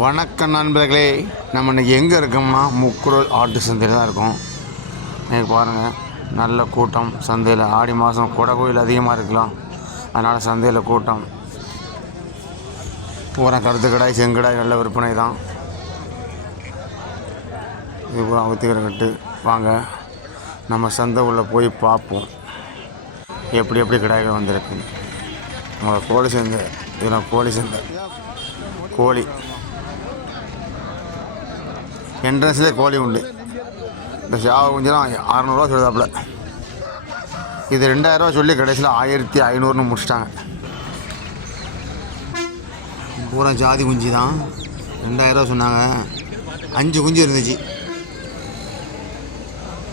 வணக்கம் நண்பர்களே நம்ம எங்கே இருக்கோம்னா முக்குரல் ஆட்டு சந்தையில் தான் இருக்கோம். இன்றைக்கி பாருங்கள் நல்ல கூட்டம். சந்தையில் ஆடி மாதம் கொடை கோயில் அதிகமாக இருக்கலாம். அதனால் சந்தையில் கூட்டம். பூரா கருத்து கடாய் செங்கடாய் நல்ல விற்பனை தான். இது பூரா ஒத்திக்கிற கட்டு. வாங்க நம்ம சந்தை உள்ளே போய் பார்ப்போம். எப்படி எப்படி கடாய்கள் வந்திருக்கு. நம்ம கோழி சேர்ந்து இதெல்லாம் கோழி சந்தை. கோழி. என்ட்ரன்ஸ்லேயே கோழி உண்டு. இந்த சேவை குஞ்செல்லாம் அறநூறுவா சொல்லுதாப்புல. இது ரெண்டாயிரரூவா சொல்லி கடைசியில் ஆயிரத்தி ஐநூறுன்னு முடிச்சிட்டாங்க. பூரா ஜாதி குஞ்சு தான். ரெண்டாயிரரூவா சொன்னாங்க. அஞ்சு குஞ்சு இருந்துச்சு.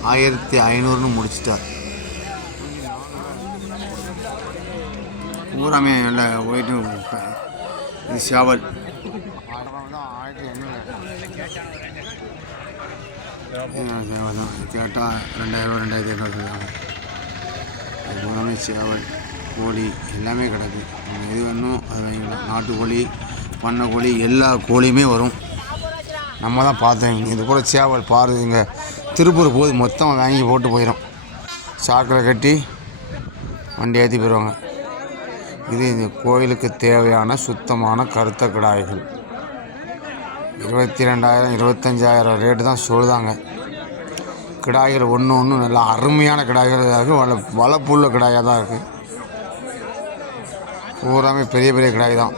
ஆயிரத்தி ஐநூறுன்னு முடிச்சிட்டார். பூராமே நல்ல ஒயிட்டு இது சேவல் சேவல் தான்? கேட்டால் ரெண்டாயிரம் ரெண்டாயிரத்தி ஐநூறு அது பூராமே சேவல் கோழி எல்லாமே கிடக்கு. எது வேணும் அது வாங்கிக்கலாம். நாட்டுக்கோழி பண்ணை கோழி எல்லா கோழியுமே வரும். நம்ம தான் பார்த்தோம் இது கூட சேவல் பாரு இங்கே திருப்பூர் போது மொத்தம் வாங்கி போட்டு போயிடும் சாக்கரை கட்டி வண்டி ஏற்றி போயிடுவாங்க. இது இந்த கோயிலுக்கு தேவையான சுத்தமான கருத்த கிடாய்கள். இருபத்தி ரெண்டாயிரம் இருபத்தஞ்சாயிரம் ரேட்டு தான் சொல்லுதாங்க. கிடாய்கள் ஒன்று ஒன்று நல்லா அருமையான கிடாய்கள் இருக்குது வள வளப்புள்ள கிடாயாக தான் இருக்குது பூராமே பெரிய பெரிய கிடாய் தான்.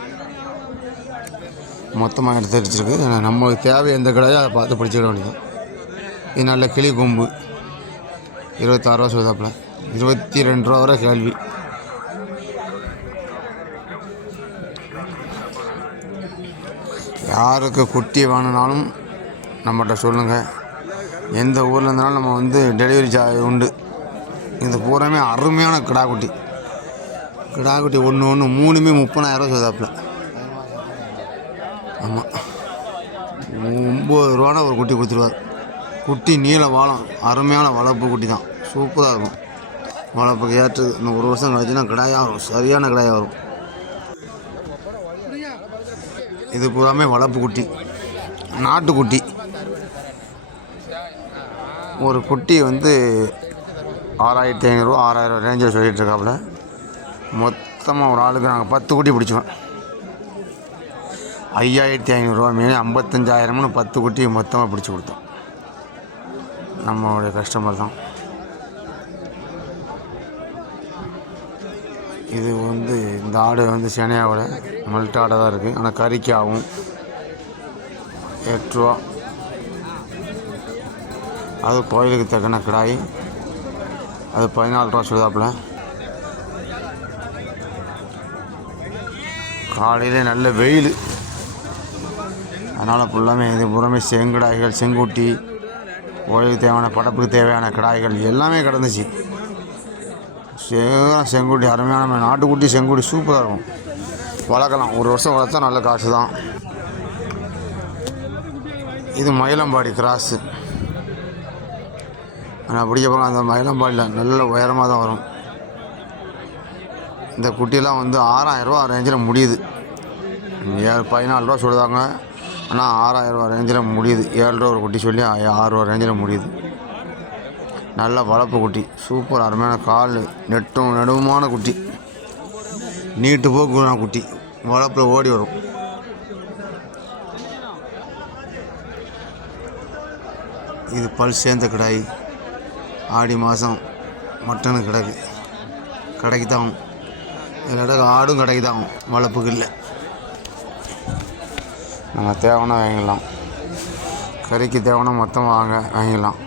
மொத்தமாக எடுத்து வச்சுருக்கு நம்மளுக்கு தேவை எந்த கிடாயோ அதை பார்த்து பிடிச்சிட வேண்டியது இது நல்ல கிளி கொம்பு. இருபத்தாறுரூவா சொல்லுதாப்பில். இருபத்தி ரெண்டு ரூபா வரை கேள்வி. யாருக்கு குட்டி வேணுனாலும் நம்மகிட்ட சொல்லுங்கள் எந்த ஊரில் இருந்தாலும் நம்ம வந்து டெலிவரி சார்ஜ் உண்டு. இது பூராமே அருமையான கிடா குட்டி. கிடா குட்டி ஒன்று ஒன்று மூணுமே முப்பதாயிரரூவா சொல்லுதாப்புல. ஆமாம் ஒம்பது ரூபான ஒரு குட்டி கொடுத்துருவார். குட்டி நீல வாழம் அருமையான வளர்ப்பு குட்டி தான். சூப்பராக இருக்கும். வளர்ப்புக்கு ஏற்றது. இன்னும் ஒரு வருஷம் கழிச்சுன்னா கிடாயாக வரும். சரியான கிடாயாக வரும். இது பூராமே வளர்ப்பு குட்டி. நாட்டுக்குட்டி ஒரு குட்டி வந்து ஆறாயிரத்தி ஐநூறுரூவா ஆறாயிரம் ரேஞ்சில் சொல்லிகிட்டு இருக்காப்புல மொத்தமாக ஒரு ஆளுக்கு நாங்கள் பத்து குட்டி பிடிச்சோம் ஐயாயிரத்தி ஐநூறுரூவா மீன் ஐம்பத்தஞ்சாயிரம்னு பத்து குட்டி மொத்தமாக பிடிச்சி கொடுத்தோம். நம்மளுடைய கஸ்டமர் தான். இது வந்து இந்த ஆடு வந்து சேனையாவோட மல்ட் ஆடை தான் இருக்குது ஆனால் கறிக்கு ஆகும் எட்டு ரூபா. அது கோயிலுக்கு தக்கன கிடாய். அது பதினாலு ரூபா சொல்லுதாப்புல. காலையிலே நல்ல வெயில். அதனால் ஃபுல்லாமே இது பூராமே செங்கடாய்கள் செங்குட்டி கோயிலுக்கு தேவையான படப்புக்கு தேவையான கிடாய்கள் எல்லாமே கிடந்துச்சு. சேரம் செங்குட்டி அருமையான மீன். நாட்டுக்குட்டி செங்குட்டி சூப்பராக இருக்கும். வளர்க்கலாம். ஒரு வருஷம் வளர்த்தா நல்ல காசு தான். இது மயிலம்பாடி கிராஸு ஆனால் பிடிக்க போகலாம் அந்த மயிலம்பாடியில் நல்ல உயரமாக தான் வரும். இந்த குட்டியெல்லாம் வந்து ஆறாயிரரூவா ரேஞ்சில் முடியுது. ஏழு பதினாலு ரூபா சொல்லுதாங்க ஆனால் ஆறாயிரரூவா ரேஞ்சில் முடியுது. ஏழு ரூபா ஒரு குட்டி சொல்லி ஆறுரூவா ரேஞ்சில் முடியுது. நல்ல வளர்ப்பு குட்டி. சூப்பர் அருமையான கால் நெட்டும் நடுவுமான குட்டி. நீட்டு போக்குன குட்டி. வளர்ப்பில் ஓடி வரும். இது பல் சேர்ந்த கிடாய். ஆடி மாதம் மட்டனு கிடக்கு. கடைக்கு தான் இல்லாட்ட ஆடும் கடைக்கு தான் வளர்ப்புக்கு இல்லை. நம்ம தேவைன்னா வாங்கிடலாம். கறிக்கு தேவைன்னா மொத்தமாக வாங்க வாங்கிடலாம்.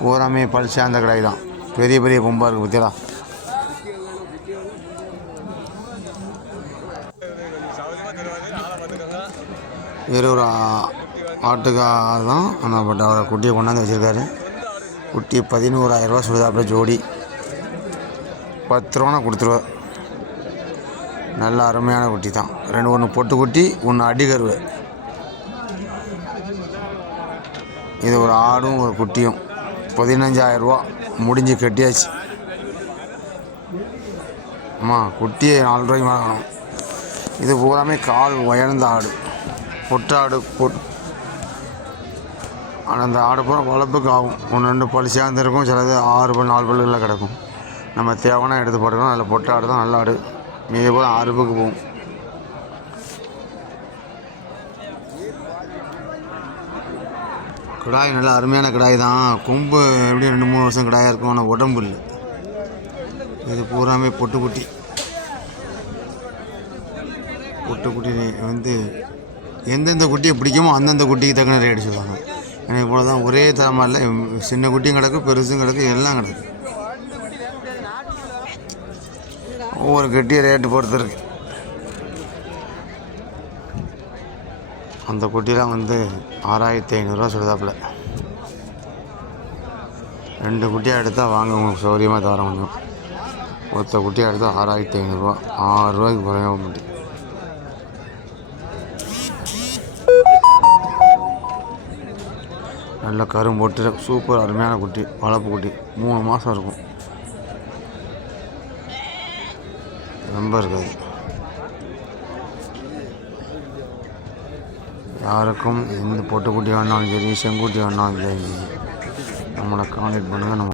பூராமே பல் சேர்ந்த கடாய் தான். பெரிய பெரிய கொம்பாக இருக்குது பற்றியலா வேறு ஒரு ஆட்டுக்காக தான். ஆனால் பட் அவரை குட்டியை கொண்டாந்து வச்சுருக்காரு. குட்டி பதினோராயிரரூவா சொல்லுதாப்புல ஜோடி. பத்து ரூபானா கொடுத்துருவார் நல்ல அருமையான குட்டி தான். ரெண்டு ஒன்று பொட்டு குட்டி ஒன்று அடிகருவு. இது ஒரு ஆடும் ஒரு குட்டியும். பதினஞ்சாயிரரூவா முடிஞ்சு கட்டியாச்சு. அம்மா குட்டியை நாலு ரூபாய்க்கு வாங்கணும். இது பூராமே கால் உயர்ந்த ஆடு. பொட்டாடு பொட். ஆனால் அந்த ஆடு பூரா வளர்ப்புக்கு ஆகும். ஒன்று ரெண்டு பல் சேர்ந்துருக்கும் சிலது ஆறு பல் நாலு பல்லுகளில் கிடக்கும். நம்ம தேவைன்னா எடுத்து போட்டுக்கணும் அதில் பொட்டை ஆடு தான் நல்ல ஆடு. மீதி பூரா அறுப்புக்கு போகும். கிடாய் நல்ல அருமையான கிடாய் தான். கொம்பு எப்படியும் ரெண்டு மூணு வருஷம் கிடாயாக இருக்கும் ஆனால் உடம்பு இல்லை. இது பூராமே பொட்டுக்குட்டி பொட்டுக்குட்டி வந்து எந்தெந்த குட்டியை பிடிக்குமோ அந்தந்த குட்டிக்கு தக்கன ரேட் சொல்லுவாங்க. எனக்கு போல தான். ஒரே தரமாக இல்லை. சின்ன குட்டியும் கிடக்கு பெருசும் கிடக்கு எல்லாம் கிடக்கு. ஒவ்வொரு கட்டியும் ரேட்டு பொறுத்து இருக்குது அந்த குட்டிலாம் வந்து ஆறாயிரத்தி ஐநூறுரூவா சொல்லுதாப்புல. ரெண்டு குட்டியாக எடுத்தால் வாங்க உங்களுக்கு சௌகரியமாக தர முடியும் ஒருத்த குட்டியாக எடுத்தால் ஆறாயிரத்தி ஐநூறுரூவா ஆறு ரூபாய்க்கு குறைய முடியும் நல்ல கரும்பொட்டு சூப்பர் அருமையான குட்டி வளர்ப்பு குட்டி. மூணு மாதம் இருக்கும். ரொம்ப இருக்காது. யாருக்கும் எந்த பொட்டுக்குட்டி வேணாலும் சரி செங்குட்டி வேணாலும் சரி நம்மளை காண்டாக்ட் பண்ணுங்கள் நம்ம